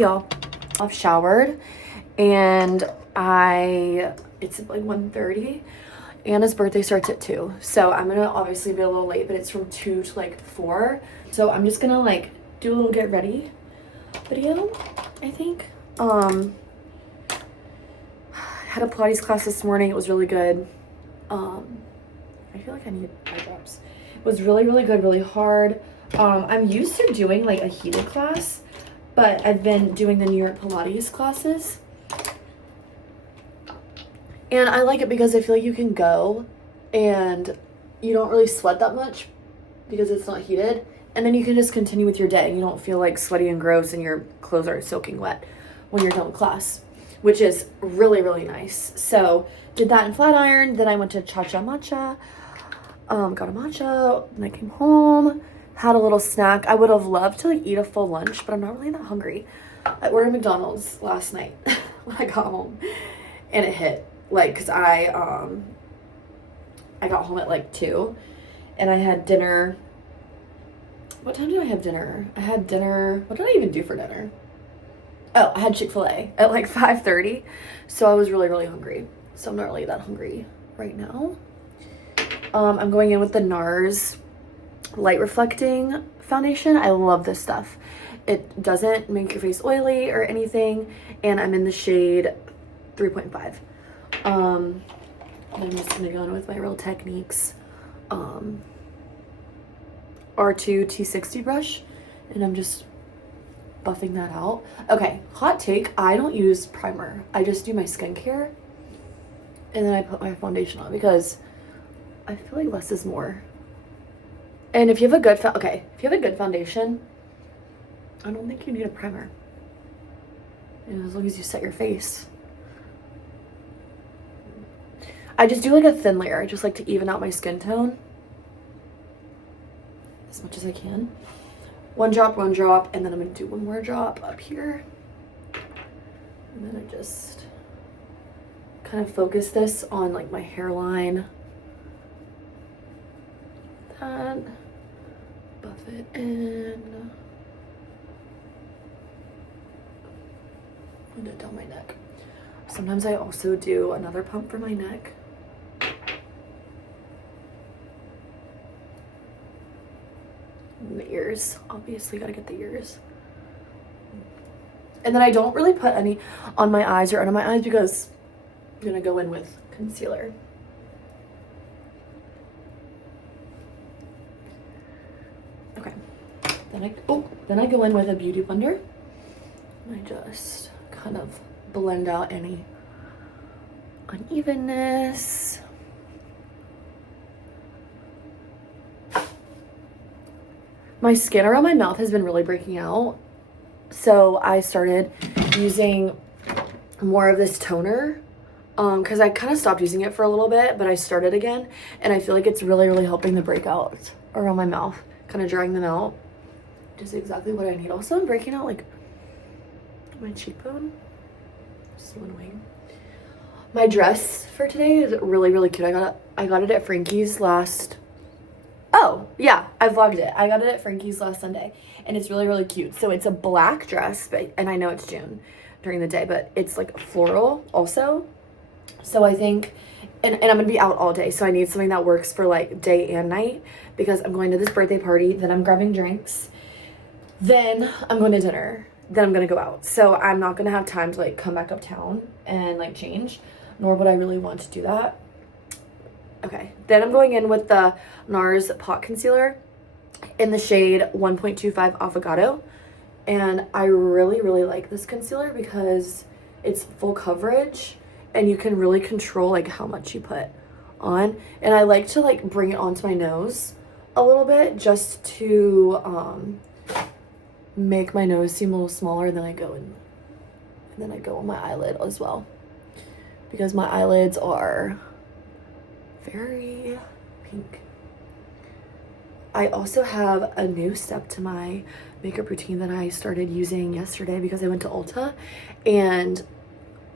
y'all. I've showered and it's like 1:30. Anna's birthday starts at 2, so I'm gonna obviously be a little late, but it's from 2 to like 4. So I'm just gonna like do a little get ready video, I think. I had a Pilates class this morning. It was really good. I feel like I need eye drops. It was really, really good, really hard. I'm used to doing like a heated class, but I've been doing the New York Pilates classes. And I like it because I feel like you can go and you don't really sweat that much because it's not heated. And then you can just continue with your day. You don't feel like sweaty and gross and your clothes are soaking wet when you're done with class, which is really, really nice. So did that in Flatiron. Then I went to Cha Cha Matcha. Got a matcha. Then I came home, had a little snack. I would have loved to like eat a full lunch, but I'm not really that hungry. I ordered McDonald's last night when I got home, and it hit like because I got home at like 2, and I had dinner. What time did I have dinner? I had dinner. What did I even do for dinner? Oh, I had Chick-fil-A at like 5:30. So I was really, really hungry. So I'm not really that hungry right now. I'm going in with the NARS Light Reflecting Foundation. I love this stuff. It doesn't make your face oily or anything. And I'm in the shade 3.5. And I'm just going to go in with my Real Techniques R2 T60 brush. And I'm just buffing that out. Okay, hot take. I don't use primer. I just do my skincare. And then I put my foundation on because I feel like less is more. And if you have a good if you have a good foundation, I don't think you need a primer. And as long as you set your face. I just do like a thin layer. I just like to even out my skin tone as much as I can. One drop, and then I'm gonna do one more drop up here. And then I just kind of focus this on like my hairline. That, buff it in. Put it down my neck. Sometimes I also do another pump for my neck. And the ears, obviously gotta get the ears. And then I don't really put any on my eyes or under my eyes because I'm gonna go in with concealer. Okay, then I go in with a beauty blender. I just kind of blend out any unevenness. My skin around my mouth has been really breaking out, so I started using more of this toner because I kind of stopped using it for a little bit, but I started again, and I feel like it's really, really helping the breakouts around my mouth, kind of drying them out. Just exactly what I need. Also, I'm breaking out like my cheekbone. So annoying. My dress for today is really, really cute. I got it at Frankie's last. Oh yeah, I vlogged it. I got it at Frankie's last Sunday, and it's really, really cute. So it's a black dress, and I know it's June during the day, but it's like floral also. So I think, and I'm gonna be out all day, so I need something that works for like day and night because I'm going to this birthday party, then I'm grabbing drinks, then I'm going to dinner, then I'm gonna go out. So I'm not gonna have time to like come back uptown and like change, nor would I really want to do that. Okay, then I'm going in with the NARS Pot Concealer in the shade 1.25 Avocado. And I really, really like this concealer because it's full coverage and you can really control like how much you put on. And I like to like bring it onto my nose a little bit just to make my nose seem a little smaller. And then I go in, and then I go on my eyelid as well because my eyelids are very pink. I also have a new step to my makeup routine that I started using yesterday because I went to Ulta, and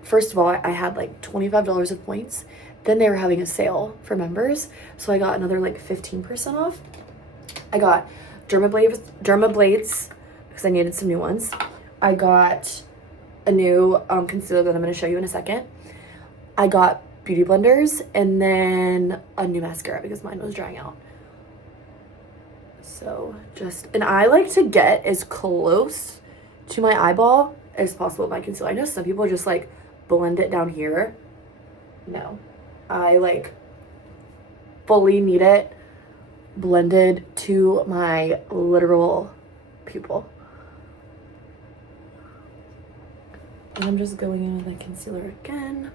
first of all, I had like $25 of points. Then they were having a sale for members, so I got another like 15% off. I got Dermablades because I needed some new ones. I got a new concealer that I'm going to show you in a second. I got beauty blenders and then a new mascara because mine was drying out. So and I like to get as close to my eyeball as possible with my concealer. I know some people just like blend it down here. No, I like fully need it blended to my literal pupil. And I'm just going in with the concealer again.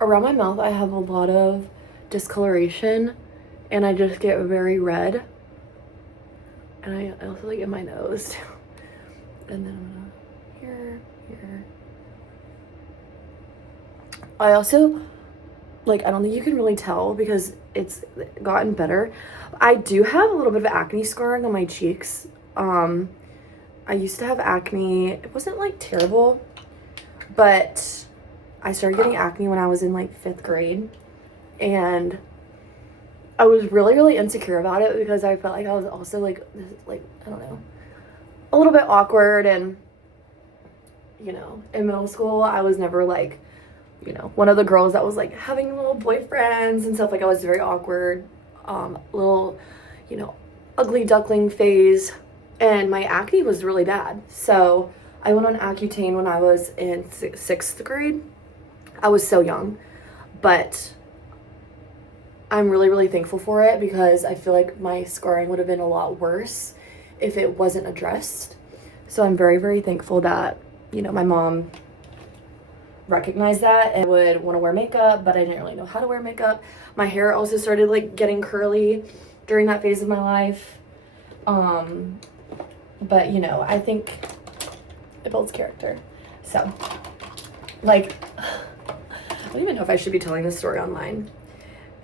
Around my mouth, I have a lot of discoloration and I just get very red. And I also like in my nose. And then I'm gonna here. I also, like, I don't think you can really tell because it's gotten better. I do have a little bit of acne scarring on my cheeks. I used to have acne. It wasn't like terrible, but I started getting acne when I was in like 5th grade. And I was really, really insecure about it because I felt like I was also like, I don't know, a little bit awkward. And, you know, in middle school, I was never like, you know, one of the girls that was like having little boyfriends and stuff. Like I was very awkward, little, you know, ugly duckling phase. And my acne was really bad. So I went on Accutane when I was in 6th grade. I was so young, but I'm really, really thankful for it because I feel like my scarring would have been a lot worse if it wasn't addressed. So I'm very, very thankful that, you know, my mom recognized that and would want to wear makeup, but I didn't really know how to wear makeup. My hair also started like getting curly during that phase of my life. But you know, I think it builds character. So, like, I don't even know if I should be telling this story online.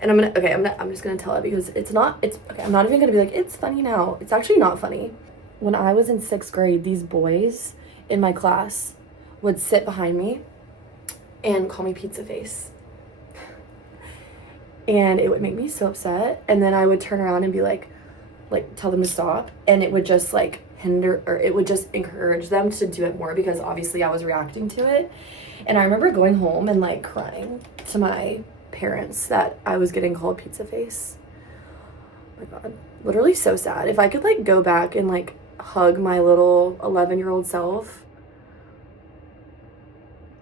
And I'm just gonna tell it because I'm not even gonna be like, it's funny now. It's actually not funny. When I was in 6th grade, these boys in my class would sit behind me and call me pizza face. And it would make me so upset. And then I would turn around and be like tell them to stop. And it would just like it would just encourage them to do it more because obviously I was reacting to it. And I remember going home and like crying to my parents that I was getting called pizza face. Oh my God, literally so sad. If I could like go back and like hug my little 11-year-old self,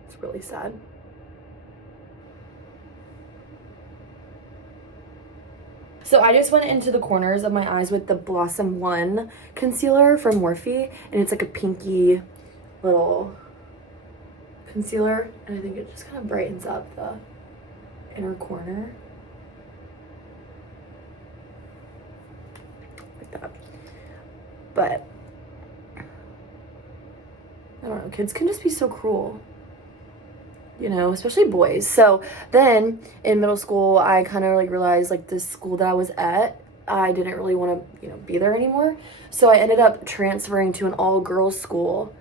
it's really sad. So I just went into the corners of my eyes with the Blossom 1 concealer from Morphe, and it's like a pinky little concealer, and I think it just kind of brightens up the inner corner. Like that. But I don't know, kids can just be so cruel. You know, especially boys. So then in middle school, I kind of like realized like this school that I was at, I didn't really want to, you know, be there anymore. So I ended up transferring to an all-girls school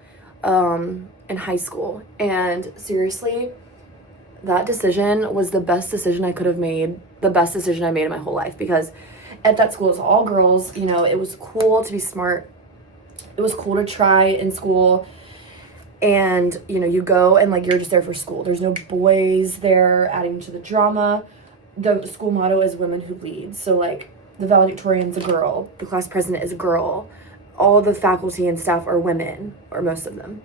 in high school. And seriously, that decision was the best decision I could have made, the best decision I made in my whole life, because at that school it was all girls. You know, it was cool to be smart. It was cool to try in school. And, you know, you go and, like, you're just there for school. There's no boys there adding to the drama. The school motto is women who lead. So, like, the valedictorian's a girl. The class president is a girl. All the faculty and staff are women, or most of them.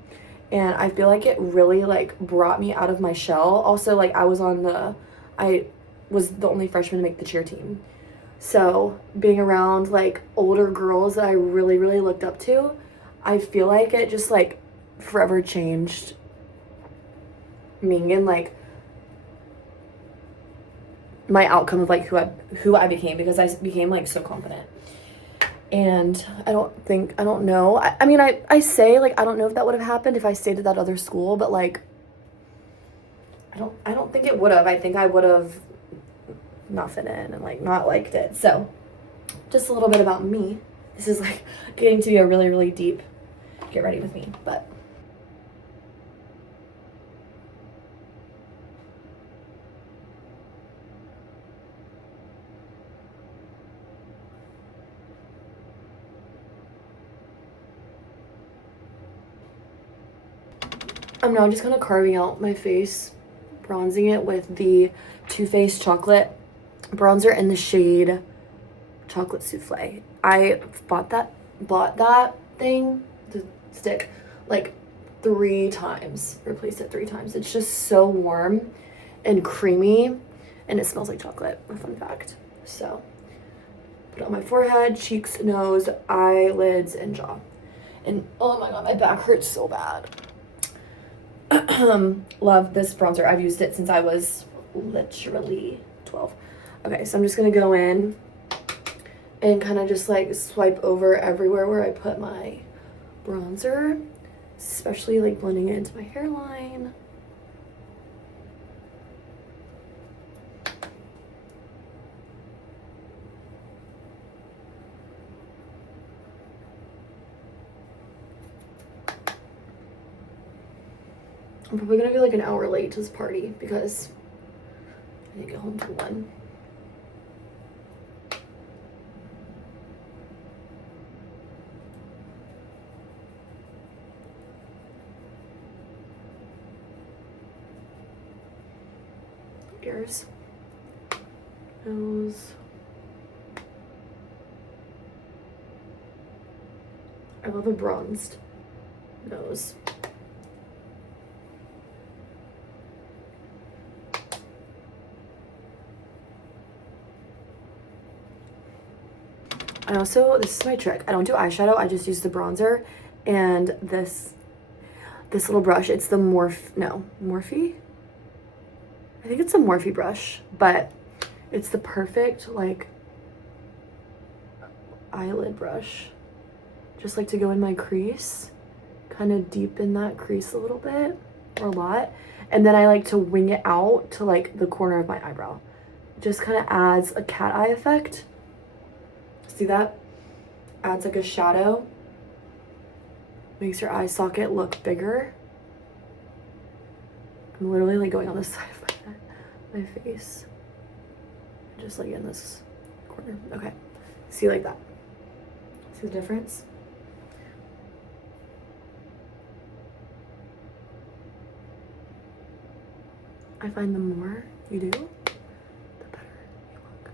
And I feel like it really, like, brought me out of my shell. Also, like, I was the only freshman to make the cheer team. So, being around, like, older girls that I really, really looked up to, I feel like it just, like, forever changed me and like my outcome of like who I became, because I became like so confident. And I don't know. I mean, I say like, I don't know if that would have happened if I stayed at that other school, but like, I don't think it would have. I think I would have not fit in and like not liked it. So just a little bit about me. This is like getting to be a really, really deep get ready with me, but I'm now just kind of carving out my face, bronzing it with the Too Faced chocolate bronzer in the shade Chocolate Souffle. I bought that thing, the stick, like 3 times, replaced it 3 times. It's just so warm and creamy, and it smells like chocolate, a fun fact. So put it on my forehead, cheeks, nose, eyelids, and jaw. And oh my god, my back hurts so bad. Love this bronzer. I've used it since I was literally 12. Okay, so I'm just gonna go in and kind of just like swipe over everywhere where I put my bronzer, especially like blending it into my hairline. I'm probably gonna be like an hour late to this party because I didn't get home till 1. Ears, nose. I love a bronzed nose. I also, this is my trick. I don't do eyeshadow. I just use the bronzer and this little brush. It's the Morphe? I think it's a Morphe brush, but it's the perfect like eyelid brush. Just like to go in my crease, kind of deepen that crease a little bit or a lot. And then I like to wing it out to like the corner of my eyebrow. Just kind of adds a cat eye effect. See that? Adds like a shadow. Makes your eye socket look bigger. I'm literally like going on this side of my face. Just like in this corner. Okay. See like that? See the difference? I find the more you do, the better you look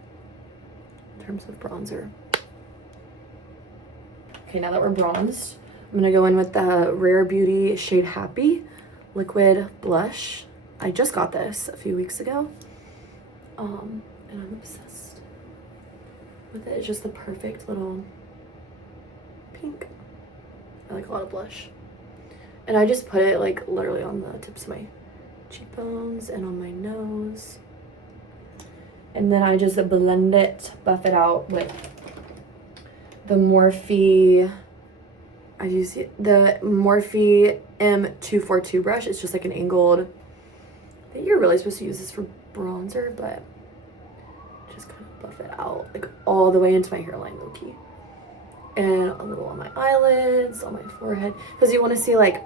in terms of bronzer. Okay, now that we're bronzed, I'm gonna go in with the Rare Beauty shade Happy liquid blush. I just got this a few weeks ago, and I'm obsessed with it. It's just the perfect little pink. I like a lot of blush, and I just put it like literally on the tips of my cheekbones and on my nose, and then I just blend it, buff it out with the Morphe. I use the Morphe M242 brush. It's just like an angled. I think you're really supposed to use this for bronzer, but just kind of buff it out like all the way into my hairline, low key, and a little on my eyelids, on my forehead, because you want to see like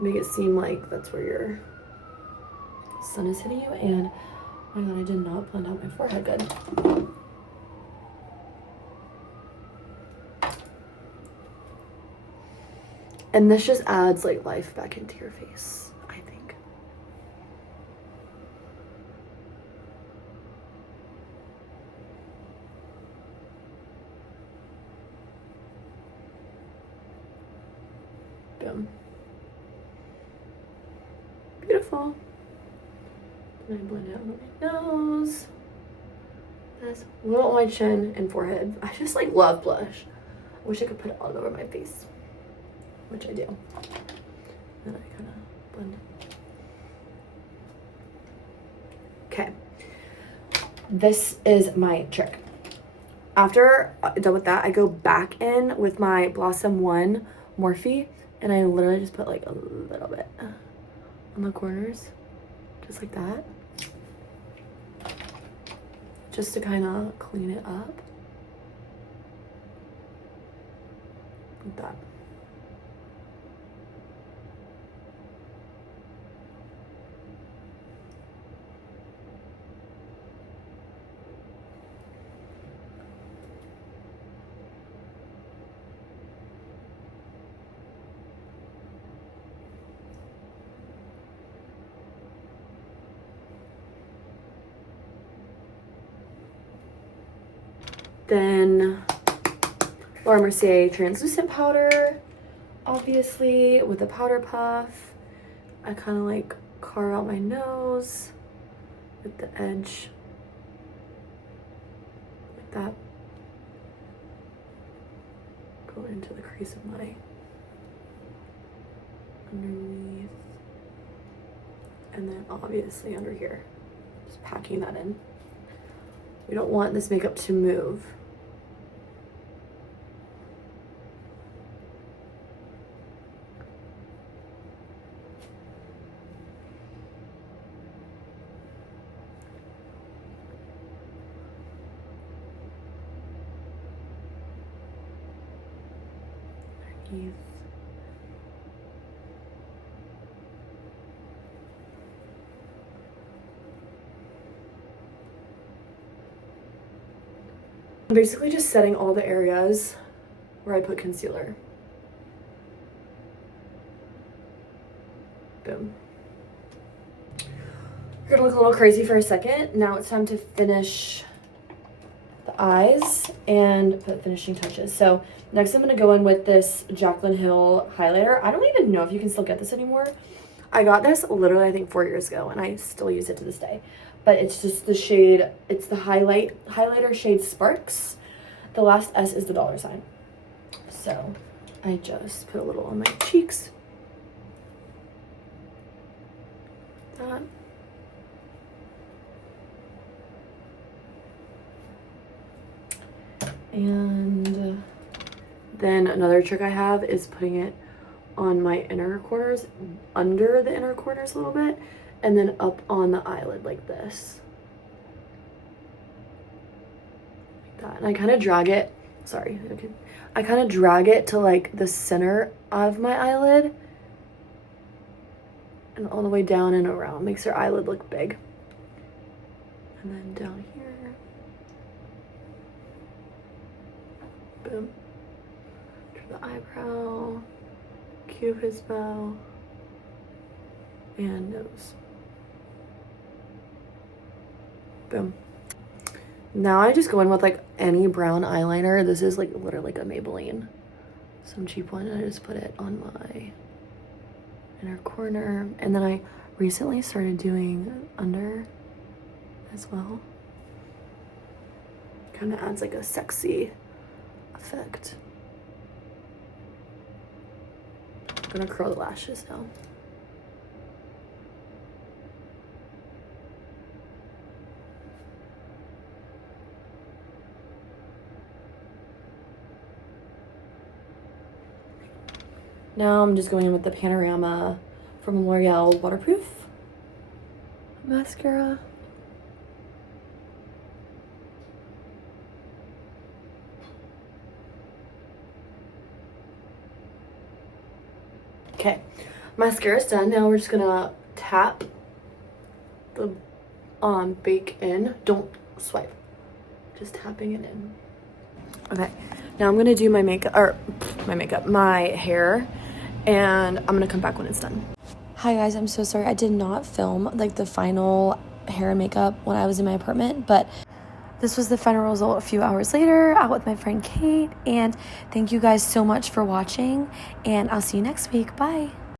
make it seem like that's where your sun is hitting you. And oh my god, I did not blend out my forehead good. And this just adds like life back into your face, I think. Boom. Beautiful. And I blend it out on my nose. That's a little on my chin and forehead. I just like love blush. I wish I could put it all over my face, which I do. And I kind of blend it. Okay. This is my trick. After I'm done with that, I go back in with my Blossom 1 Morphe, and I literally just put like a little bit on the corners, just like that. Just to kind of clean it up. Like that. Then Laura Mercier translucent powder, obviously, with a powder puff. I kind of like carve out my nose with the edge like that. Go into the crease of my underneath. And then obviously under here, just packing that in. We don't want this makeup to move. Underneath. I'm basically just setting all the areas where I put concealer. Boom. We're gonna look a little crazy for a second. Now it's time to finish the eyes and put finishing touches. So next I'm gonna go in with this Jaclyn Hill highlighter. I don't even know if you can still get this anymore. I got this literally I think 4 years ago and I still use it to this day. But it's just the shade, it's the highlighter shade Sparks. The last S is the $. So I just put a little on my cheeks. That. And then another trick I have is putting it on my inner corners, under the inner corners a little bit, and then up on the eyelid like this. Like that. And I kind of drag it, sorry, okay. I kind of drag it to like the center of my eyelid and all the way down and around. Makes your eyelid look big. And then down here. Boom. To the eyebrow, Cupid's bow, and nose. Boom. Now I just go in with like any brown eyeliner. This is like literally like a Maybelline, some cheap one, and I just put it on my inner corner. And then I recently started doing under as well. Kind of adds like a sexy effect. I'm gonna curl the lashes now. Now I'm just going in with the Panorama from L'Oreal Waterproof mascara. Okay, mascara's done. Now we're just gonna tap the bake in. Don't swipe, just tapping it in. Okay, now I'm gonna do my my hair, and I'm gonna come back when it's done. Hi guys, I'm so sorry I did not film like the final hair and makeup when I was in my apartment, but this was the final result a few hours later out with my friend Kate. And thank you guys so much for watching, and I'll see you next week. Bye.